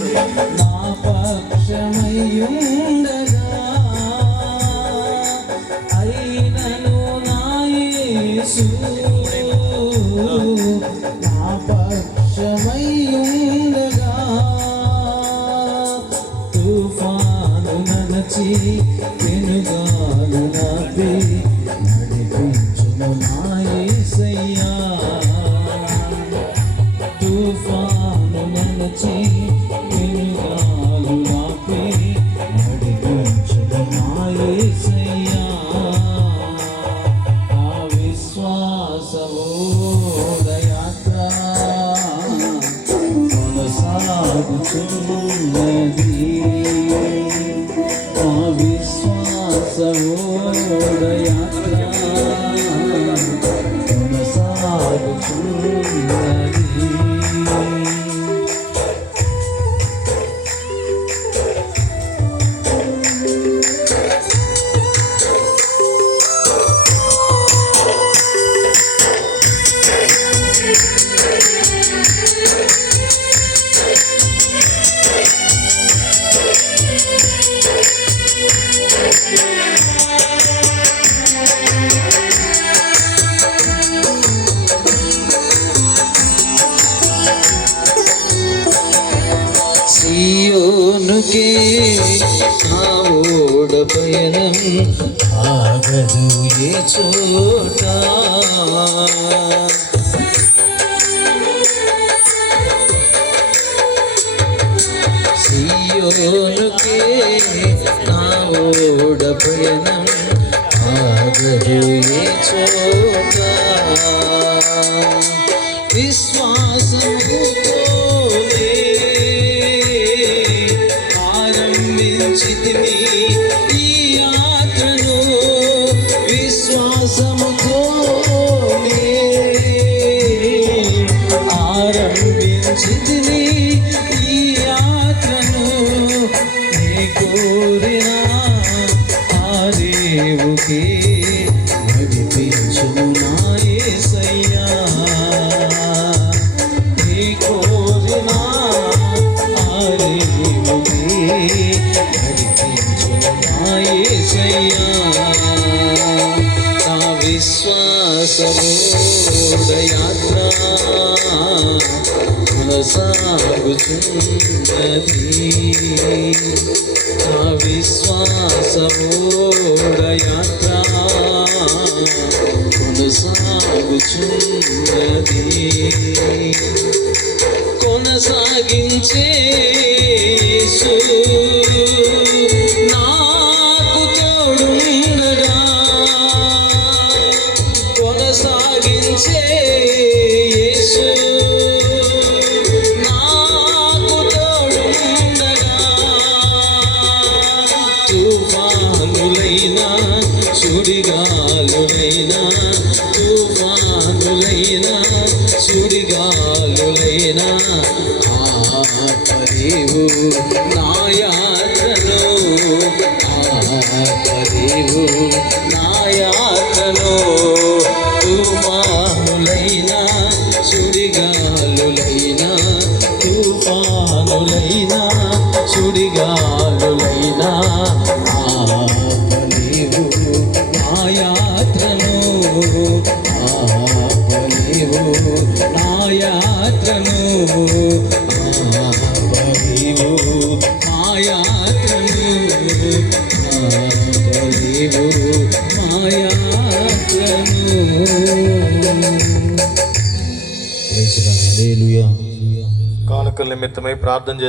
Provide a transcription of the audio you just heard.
నా పక్షమయ్యుండగా అయినను నా యేసు నా పక్షమయ్యుండగా తుఫాను నడచి పెనుగాలు నాపి నడిపించును నా యేసయ్యా తుఫాను నడచి పెనుగాలు నాపి నడిపించును నా యేసయ్యా ఆ విశ్వాసవోదయాత్ర కొనసాగుచున్నది ఆ విశ్వాసవోదయాత్ర కొనసాగుచున్నది సియోనుకే ఆ ఓడ పయనం ఆగదు ఏ చోట సియోనుకే ఆ ఓడ పయనం ఆగదు ఏ చోట విశ్వాసముతోనే ఆరంభించితిని ఈ యాత్రను విశ్వాసముతోనే ఆరంభించితిని ఈ యాత్రను నీ కోరిన ఆ దేవుకే నడిపించును నా యేసయ్యా నీ కోరిన ఆ దేవుకే నడిపించును నా యేసయ్యా నా విశ్వాసవోదయాత్ర కొనసాగుచున్నది నా విశ్వాసవోదయాత్ర కొనసాగుచున్నది కొనసాగించే యేసు నాకు తోడుండగా కొనసాగించే యేసు నాకు తోడుండగా తుఫానులైనా సుడిగాలులైనా తుఫానులైనా సుడిగాలులైనా ఆపలేవు నా యాత్రను ఆపలేవు నా యాత్రను తుఫానులైనా సుడిగాలులైనా తుఫానులైనా సుడిగాలులైనా ఆపలేవు నా యాత్రను ఆపలేవు నా యాత్రను ఆపలేవు నా యాత్రను ఆపలేవు నా యాత్రను. కానుకల నిమిత్తమై ప్రార్థన చేస్తాం.